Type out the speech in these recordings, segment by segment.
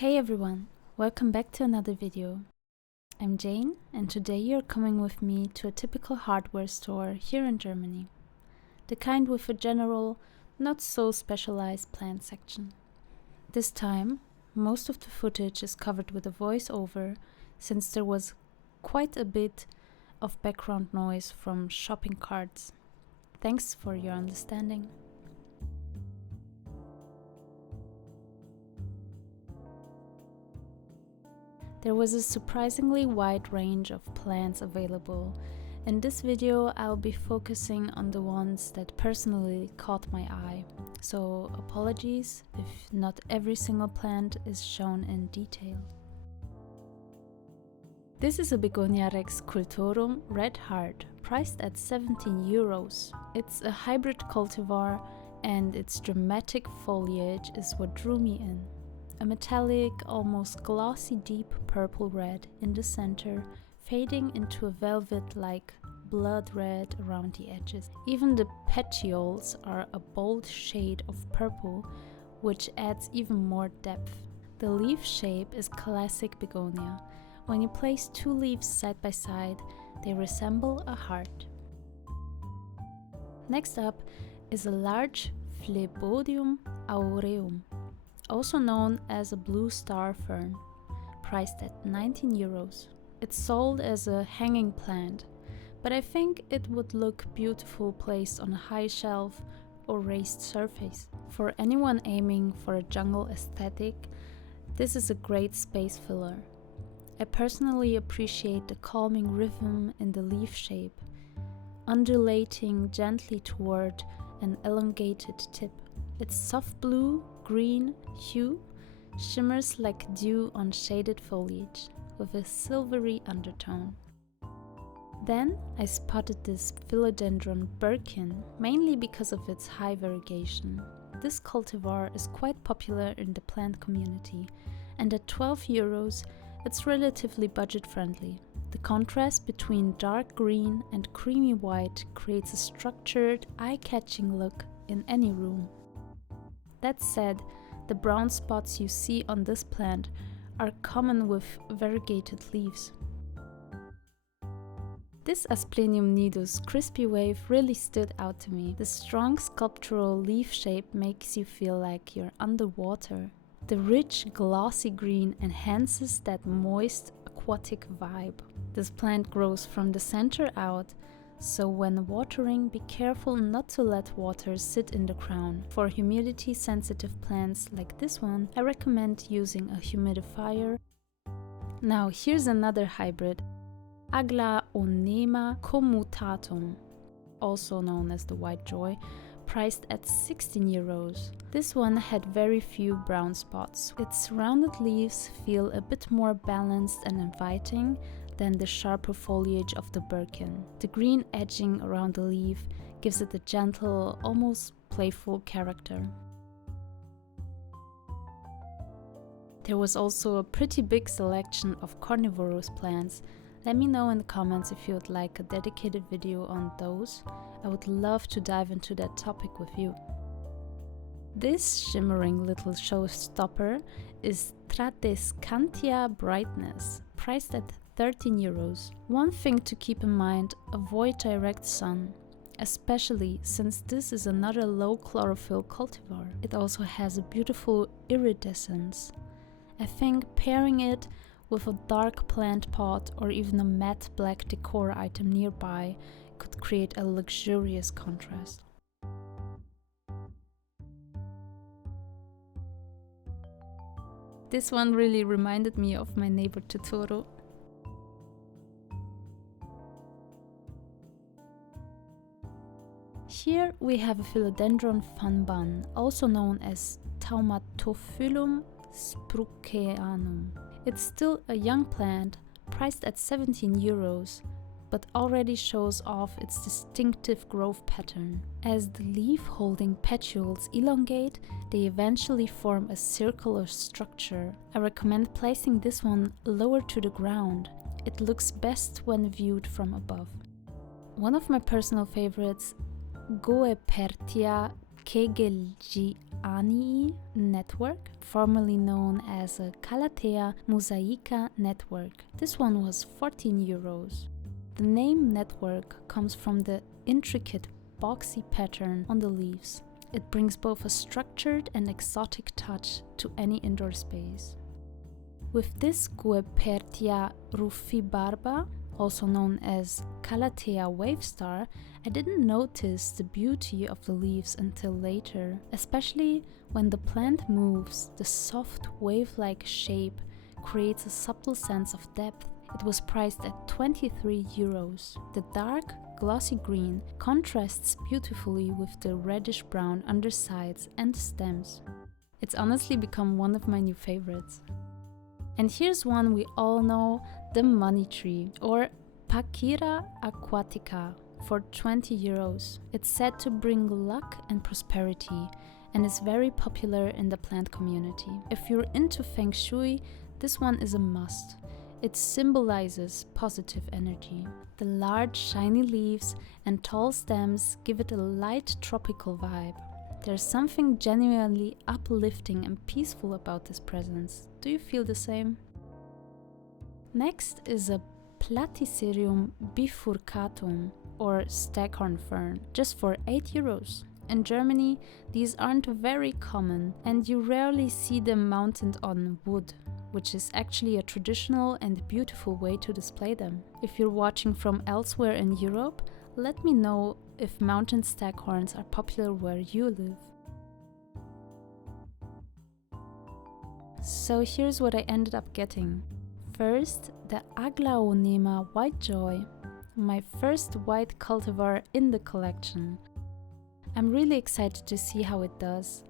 Hey everyone, welcome back to another video. I'm Jane and today you're coming with me to a typical hardware store here in Germany. The kind with a general, not so specialized plant section. This time, most of the footage is covered with a voiceover since there was quite a bit of background noise from shopping carts. Thanks for your understanding. There was a surprisingly wide range of plants available. In this video, I'll be focusing on the ones that personally caught my eye. So apologies if not every single plant is shown in detail. This is a Begonia Rex Cultorum Red Heart, priced at 17 euros. It's a hybrid cultivar and its dramatic foliage is what drew me in. A metallic, almost glossy deep purple red in the center, fading into a velvet-like blood red around the edges. Even the petioles are a bold shade of purple, which adds even more depth. The leaf shape is classic Begonia. When you place two leaves side by side, they resemble a heart. Next up is a large Phlebodium aureum, also known as a blue star fern, priced at 19 euros. It's sold as a hanging plant, but I think it would look beautiful placed on a high shelf or raised surface. For anyone aiming for a jungle aesthetic, this is a great space filler. I personally appreciate the calming rhythm in the leaf shape, undulating gently toward an elongated tip. Its soft blue-green hue shimmers like dew on shaded foliage, with a silvery undertone. Then I spotted this Philodendron Birkin, mainly because of its high variegation. This cultivar is quite popular in the plant community, and at 12 euros it's relatively budget-friendly. The contrast between dark green and creamy white creates a structured, eye-catching look in any room. That said, the brown spots you see on this plant are common with variegated leaves. This Asplenium nidus crispy wave really stood out to me. The strong sculptural leaf shape makes you feel like you're underwater. The rich glossy green enhances that moist aquatic vibe. This plant grows from the center out, so when watering, be careful not to let water sit in the crown. For humidity-sensitive plants like this one, I recommend using a humidifier. Now here's another hybrid, Aglaonema commutatum, also known as the White Joy, priced at 16 euros. This one had very few brown spots. Its rounded leaves feel a bit more balanced and inviting than the sharper foliage of the Birkin. The green edging around the leaf gives it a gentle, almost playful character. There was also a pretty big selection of carnivorous plants. Let me know in the comments if you would like a dedicated video on those. I would love to dive into that topic with you. This shimmering little showstopper is Tradescantia Brightness, priced at 13 euros. One thing to keep in mind, avoid direct sun, especially since this is another low chlorophyll cultivar. It also has a beautiful iridescence. I think pairing it with a dark plant pot or even a matte black decor item nearby could create a luxurious contrast. This one really reminded me of my neighbor Totoro. Here we have a Philodendron Fun Bun, also known as Taumatophyllum spruceanum. It's still a young plant, priced at 17 euros, but already shows off its distinctive growth pattern. As the leaf-holding petioles elongate, they eventually form a circular structure. I recommend placing this one lower to the ground. It looks best when viewed from above. One of my personal favorites, Goeppertia kegeljanii, kegeljanii network, formerly known as a Calathea mosaica network. This one was 14 euros. The name network comes from the intricate boxy pattern on the leaves. It brings both a structured and exotic touch to any indoor space. With this Goeppertia rufibarba, also known as Calathea Wavestar, I didn't notice the beauty of the leaves until later, especially when the plant moves. The soft wave-like shape creates a subtle sense of depth. It was priced at 23 euros. The dark, glossy green contrasts beautifully with the reddish-brown undersides and stems. It's honestly become one of my new favorites. And here's one we all know, the money tree, or Pachira aquatica, for 20 euros. It's said to bring luck and prosperity, and is very popular in the plant community. If you're into feng shui, this one is a must. It symbolizes positive energy. The large, shiny leaves and tall stems give it a light tropical vibe. There's something genuinely uplifting and peaceful about this presence. Do you feel the same? Next is a Platycerium bifurcatum, or Staghorn Fern, just for 8 euros. In Germany, these aren't very common, and you rarely see them mounted on wood, which is actually a traditional and beautiful way to display them. If you're watching from elsewhere in Europe, let me know if mountain staghorns are popular where you live. So here's what I ended up getting. First, the Aglaonema White Joy, my first white cultivar in the collection. I'm really excited to see how it does.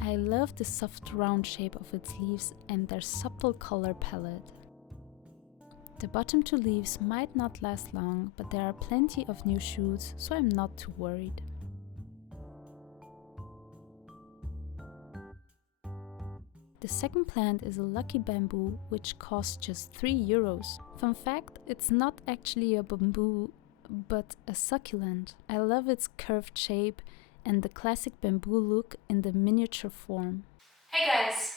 I love the soft round shape of its leaves and their subtle color palette. The bottom two leaves might not last long, but there are plenty of new shoots, so I'm not too worried. The second plant is a lucky bamboo, which costs just 3 euros. Fun fact, it's not actually a bamboo, but a succulent. I love its curved shape and the classic bamboo look in the miniature form. Hey guys!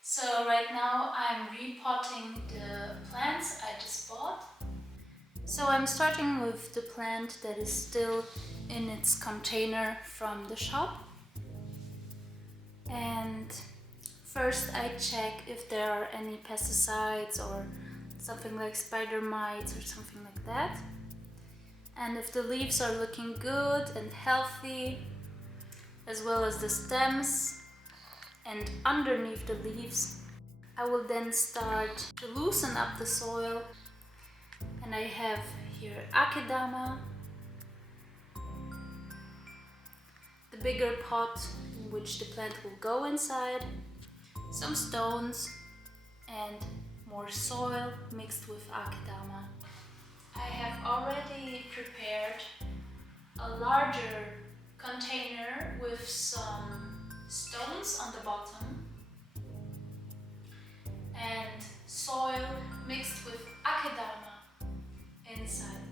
So right now I'm repotting the plants I just bought. So I'm starting with the plant that is still in its container from the shop. And first I check if there are any pesticides or something like spider mites or something like that. And if the leaves are looking good and healthy, as well as the stems and underneath the leaves, I will then start to loosen up the soil. And I have here akedama, the bigger pot in which the plant will go inside, some stones and more soil mixed with akedama. I have already prepared a larger container with some stones on the bottom and soil mixed with akedama inside.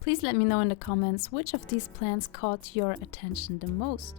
Please let me know in the comments which of these plants caught your attention the most.